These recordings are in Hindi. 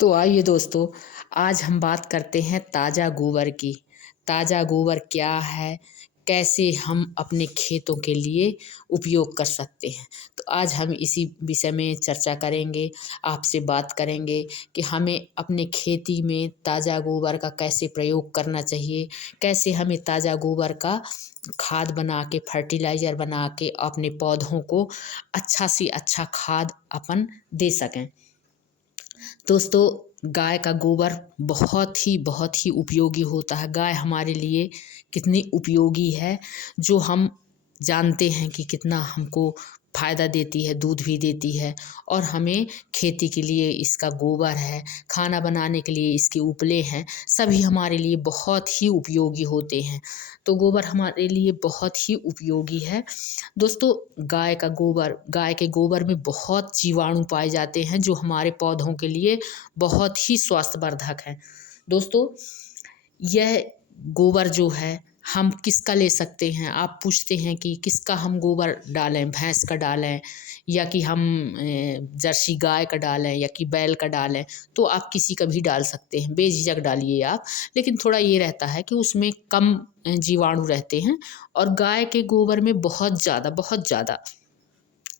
तो आइए दोस्तों, आज हम बात करते हैं ताज़ा गोबर की। ताज़ा गोबर क्या है? कैसे हम अपने खेतों के लिए उपयोग कर सकते हैं? तो आज हम इसी विषय में चर्चा करेंगे, आपसे बात करेंगे कि हमें अपने खेती में ताज़ा गोबर का कैसे प्रयोग करना चाहिए, कैसे हमें ताज़ा गोबर का खाद बना के, फर्टिलाइज़र बना के अपने पौधों को अच्छा से अच्छा खाद अपन दे सकें। दोस्तों, गाय का गोबर बहुत ही उपयोगी होता है। गाय हमारे लिए कितनी उपयोगी है, जो हम जानते हैं कि कितना हमको फ़ायदा देती है, दूध भी देती है और हमें खेती के लिए इसका गोबर है, खाना बनाने के लिए इसके उपले हैं, सभी हमारे लिए बहुत ही उपयोगी होते हैं। तो गोबर हमारे लिए बहुत ही उपयोगी है। दोस्तों, गाय के गोबर में बहुत जीवाणु पाए जाते हैं, जो हमारे पौधों के लिए बहुत ही स्वास्थ्यवर्धक है। दोस्तों, यह गोबर जो है हम किसका ले सकते हैं? आप पूछते हैं कि किसका हम गोबर डालें, भैंस का डालें या कि हम जर्सी गाय का डालें या कि बैल का डालें? तो आप किसी का भी डाल सकते हैं, बेझिझक डालिए आप। लेकिन थोड़ा ये रहता है कि उसमें कम जीवाणु रहते हैं और गाय के गोबर में बहुत ज़्यादा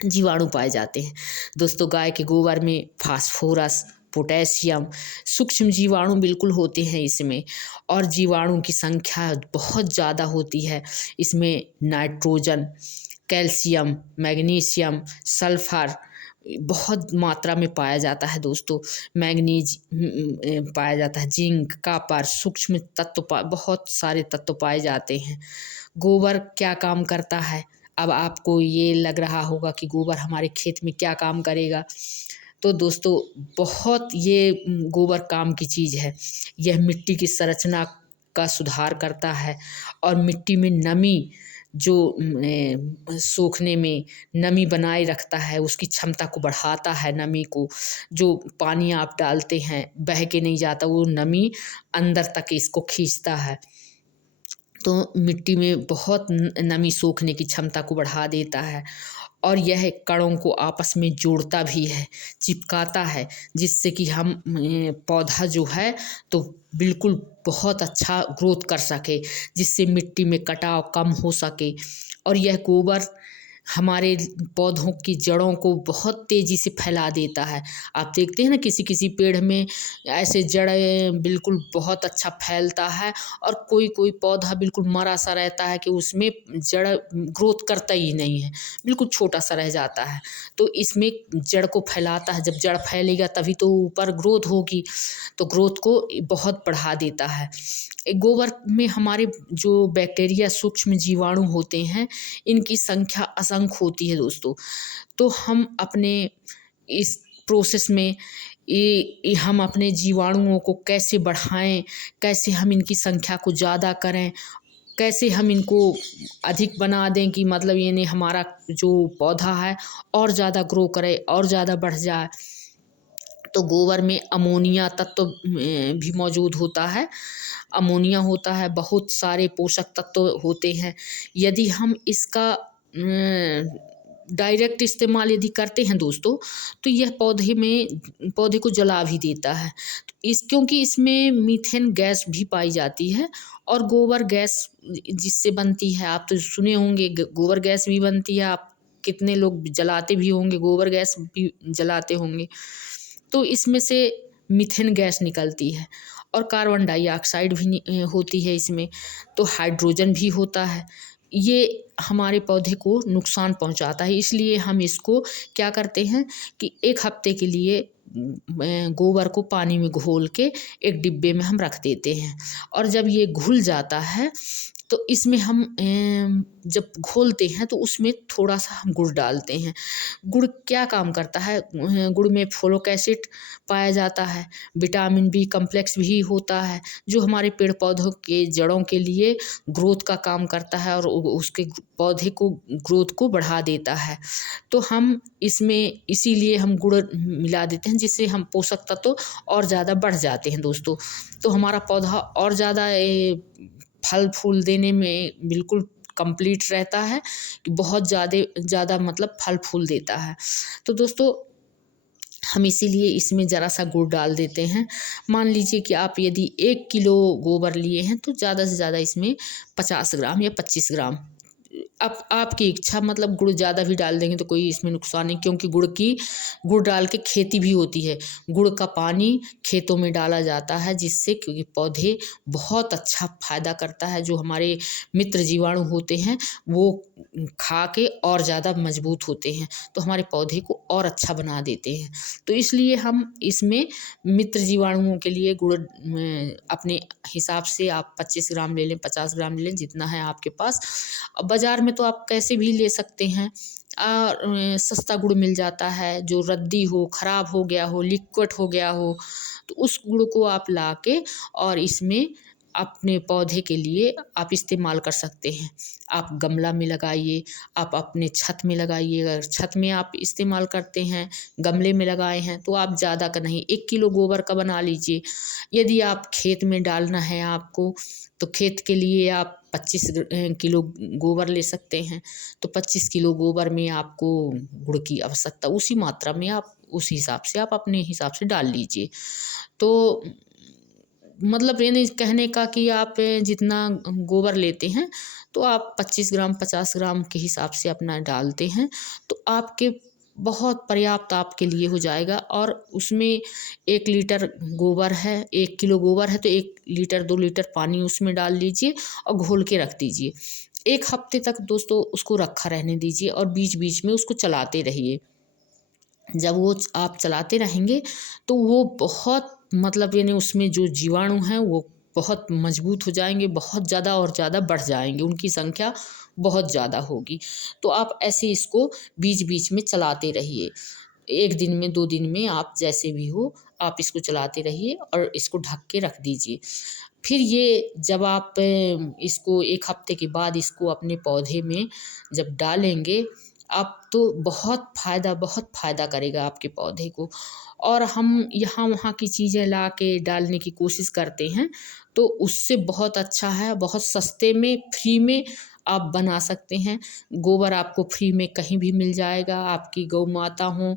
जीवाणु पाए जाते हैं। दोस्तों, गाय के गोबर में फास्फोरस, पोटेशियम, सूक्ष्म जीवाणु बिल्कुल होते हैं इसमें और जीवाणु की संख्या बहुत ज़्यादा होती है। इसमें नाइट्रोजन, कैल्शियम, मैग्नीशियम, सल्फर बहुत मात्रा में पाया जाता है दोस्तों। पाया जाता है, जिंक, कॉपर, सूक्ष्म तत्व बहुत सारे तत्व पाए जाते हैं। गोबर क्या काम करता है? अब आपको ये लग रहा होगा कि गोबर हमारे खेत में क्या काम करेगा। तो दोस्तों, बहुत ये गोबर काम की चीज़ है। यह मिट्टी की संरचना का सुधार करता है और मिट्टी में नमी जो सोखने में नमी बनाए रखता है, उसकी क्षमता को बढ़ाता है। नमी को, जो पानी आप डालते हैं बह के नहीं जाता, वो नमी अंदर तक इसको खींचता है। तो मिट्टी में बहुत नमी सोखने की क्षमता को बढ़ा देता है और यह कणों को आपस में जोड़ता भी है, चिपकाता है, जिससे कि हम पौधा जो है तो बिल्कुल बहुत अच्छा ग्रोथ कर सके, जिससे मिट्टी में कटाव कम हो सके। और यह गोबर हमारे पौधों की जड़ों को बहुत तेज़ी से फैला देता है। आप देखते हैं ना, किसी-किसी पेड़ में ऐसे जड़ें बिल्कुल बहुत अच्छा फैलता है और कोई-कोई पौधा बिल्कुल मरा-सा रहता है कि उसमें जड़ ग्रोथ करता ही नहीं है, बिल्कुल छोटा-सा रह जाता है। तो इसमें जड़ को फैलाता है, जब जड़ फैलेगा तभी तो ऊपर ग्रोथ होगी, तो ग्रोथ को बहुत बढ़ा देता है। गोबर में हमारे जो बैक्टीरिया, सूक्ष्म जीवाणु होते हैं, इनकी संख्या असंख्य होती है दोस्तों। तो हम अपने इस प्रोसेस में हम अपने जीवाणुओं को कैसे बढ़ाएँ, कैसे हम इनकी संख्या को ज़्यादा करें, कैसे हम इनको अधिक बना दें कि मतलब ये नहीं हमारा जो पौधा है और ज़्यादा ग्रो करे और ज़्यादा बढ़ जाए। तो गोबर में अमोनिया तत्व भी मौजूद होता है। अमोनिया होता है, बहुत सारे पोषक तत्व होते हैं। यदि हम इसका डायरेक्ट इस्तेमाल यदि करते हैं दोस्तों, तो यह पौधे को जला भी देता है। तो क्योंकि इसमें मीथेन गैस भी पाई जाती है और गोबर गैस जिससे बनती है, आप तो सुने होंगे, गोबर गैस भी बनती है। आप कितने लोग जलाते भी होंगे, गोबर गैस भी जलाते होंगे। तो इसमें से मीथेन गैस निकलती है और कार्बन डाइऑक्साइड भी होती है इसमें, तो हाइड्रोजन भी होता है। ये हमारे पौधे को नुकसान पहुंचाता है, इसलिए हम इसको क्या करते हैं कि 1 हफ्ते के लिए गोबर को पानी में घोल के एक डिब्बे में हम रख देते हैं और जब ये घुल जाता है तो इसमें हम जब घोलते हैं तो उसमें थोड़ा-सा हम गुड़ डालते हैं। गुड़ क्या काम करता है? गुड़ में फोलिक एसिड पाया जाता है, विटामिन बी कॉम्प्लेक्स भी होता है, जो हमारे पेड़-पौधों के जड़ों के लिए ग्रोथ का काम करता है और उसके पौधे को ग्रोथ को बढ़ा देता है। तो हम इसमें इसीलिए हम गुड़ मिला देते हैं, जिससे हम पोषक तत्व और ज़्यादा बढ़ जाते हैं दोस्तों। तो हमारा पौधा और ज़्यादा फल-फूल देने में बिल्कुल कंप्लीट रहता है कि बहुत ज़्यादा मतलब फल-फूल देता है। तो दोस्तों, हम इसीलिए इसमें ज़रा सा गुड़ डाल देते हैं। मान लीजिए कि आप यदि 1 किलो गोबर लिए हैं तो ज़्यादा से ज़्यादा इसमें 50 ग्राम या 25 ग्राम, अब आपकी इच्छा, मतलब गुड़ ज़्यादा भी डाल देंगे तो कोई इसमें नुकसान नहीं, क्योंकि गुड़ डाल के खेती भी होती है। गुड़ का पानी खेतों में डाला जाता है, जिससे क्योंकि पौधे बहुत अच्छा फ़ायदा करता है। जो हमारे मित्र जीवाणु होते हैं वो खा के और ज़्यादा मजबूत होते हैं, तो हमारे पौधे को और अच्छा बना देते हैं। तो इसलिए हम इसमें मित्र जीवाणुओं के लिए गुड़ अपने हिसाब से आप 25 ग्राम ले लें, 50 ग्राम ले लें, जितना है आपके पास। अब बाज़ार में तो आप कैसे भी ले सकते हैं, सस्ता गुड़ मिल जाता है, जो रद्दी हो, ख़राब हो गया हो, लिक्विड हो गया हो, तो उस गुड़ को आप ला के और इसमें अपने पौधे के लिए आप इस्तेमाल कर सकते हैं। आप गमला में लगाइए, आप अपने छत में लगाइए। अगर छत में आप इस्तेमाल करते हैं, गमले में लगाए हैं, तो आप ज़्यादा का नहीं, 1 किलो गोबर का बना लीजिए। यदि आप खेत में डालना है आपको, तो खेत के लिए आप 25 किलो गोबर ले सकते हैं। तो 25 किलो गोबर में आपको गुड़ की आवश्यकता उसी मात्रा में, आप उस हिसाब से आप अपने हिसाब से डाल लीजिए। तो मतलब ये नहीं कहने का कि आप जितना गोबर लेते हैं तो आप 25 ग्राम 50 ग्राम के हिसाब से अपना डालते हैं, तो आपके बहुत पर्याप्त आपके लिए हो जाएगा। और उसमें 1 लीटर गोबर है, 1 किलो गोबर है तो 1 लीटर 2 लीटर पानी उसमें डाल लीजिए और घोल के रख दीजिए। 1 हफ्ते तक दोस्तों उसको रखा रहने दीजिए और बीच बीच में उसको चलाते रहिए। जब वो आप चलाते रहेंगे तो वो बहुत, मतलब यानी उसमें जो जीवाणु हैं वो बहुत मजबूत हो जाएंगे, बहुत ज़्यादा और ज़्यादा बढ़ जाएंगे, उनकी संख्या बहुत ज़्यादा होगी। तो आप ऐसे इसको बीच बीच में चलाते रहिए। 1 दिन में 2 दिन में आप जैसे भी हो आप इसको चलाते रहिए और इसको ढक के रख दीजिए। फिर ये जब आप इसको 1 हफ्ते के बाद इसको अपने पौधे में जब डालेंगे आप, तो बहुत फ़ायदा करेगा आपके पौधे को। और हम यहाँ वहाँ की चीज़ें ला के डालने की कोशिश करते हैं तो उससे बहुत अच्छा है, बहुत सस्ते में फ्री में आप बना सकते हैं। गोबर आपको फ्री में कहीं भी मिल जाएगा। आपकी गौ माता हों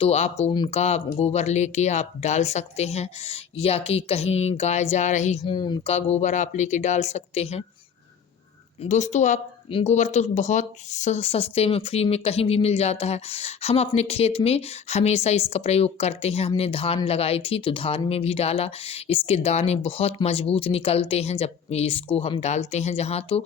तो आप उनका गोबर लेके आप डाल सकते हैं, या कि कहीं गाय जा रही हों उनका गोबर आप लेके डाल सकते हैं। दोस्तों आप गोबर तो बहुत सस्ते में फ्री में कहीं भी मिल जाता है। हम अपने खेत में हमेशा इसका प्रयोग करते हैं। हमने धान लगाई थी तो धान में भी डाला। इसके दाने बहुत मजबूत निकलते हैं जब इसको हम डालते हैं जहाँ तो।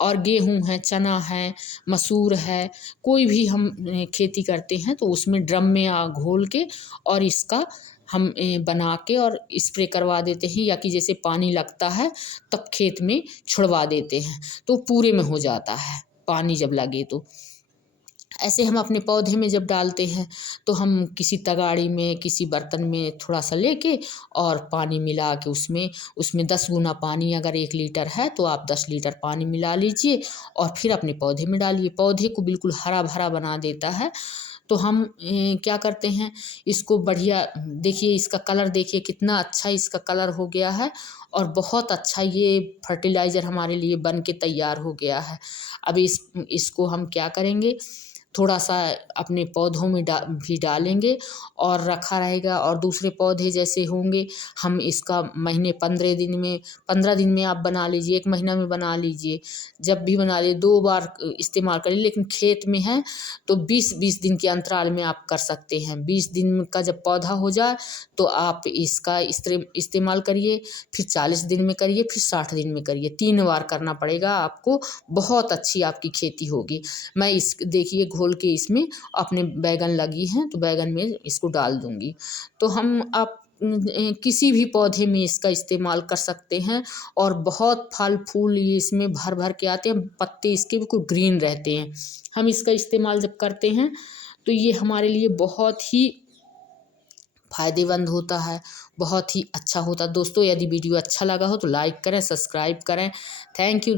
और गेहूँ है, चना है, मसूर है, कोई भी हम खेती करते हैं तो उसमें ड्रम में घोल के और इसका हम बना के और स्प्रे करवा देते हैं, या कि जैसे पानी लगता है तब खेत में छुड़वा देते हैं तो पूरे में हो जाता है पानी जब लगे तो। ऐसे हम अपने पौधे में जब डालते हैं तो हम किसी तगाड़ी में, किसी बर्तन में थोड़ा सा लेके और पानी मिला के उसमें 10 गुना पानी, अगर 1 लीटर है तो आप 10 लीटर पानी मिला लीजिए और फिर अपने पौधे में डालिए। पौधे को बिल्कुल हरा भरा बना देता है। तो हम क्या करते हैं, इसको बढ़िया देखिए, इसका कलर देखिए कितना अच्छा इसका कलर हो गया है और बहुत अच्छा ये फर्टिलाइज़र हमारे लिए बन के तैयार हो गया है। अब इसको हम क्या करेंगे, थोड़ा सा अपने पौधों में भी डालेंगे और रखा रहेगा। और दूसरे पौधे जैसे होंगे हम इसका महीने 15 दिन में आप बना लीजिए, 1 महीना में बना लीजिए, जब भी बना लीजिए 2 बार इस्तेमाल करिए। लेकिन खेत में है तो 20-20 दिन के अंतराल में आप कर सकते हैं। 20 दिन का जब पौधा हो जाए तो आप इसका इस्तेमाल करिए, फिर 40 दिन में करिए, फिर 60 दिन में करिए। 3 बार करना पड़ेगा आपको, बहुत अच्छी आपकी खेती होगी। मैं इस देखिए घोल के इसमें अपने बैंगन लगी हैं तो बैंगन में इसको डाल दूँगी। तो हम आप किसी भी पौधे में इसका इस्तेमाल कर सकते हैं और बहुत फल फूल ये इसमें भर भर के आते हैं। पत्ते इसके बिल्कुल ग्रीन रहते हैं। हम इसका इस्तेमाल जब करते हैं तो ये हमारे लिए बहुत ही फ़ायदेमंद होता है, बहुत ही अच्छा होता है। दोस्तों यदि वीडियो अच्छा लगा हो तो लाइक करें, सब्सक्राइब करें। Thank you.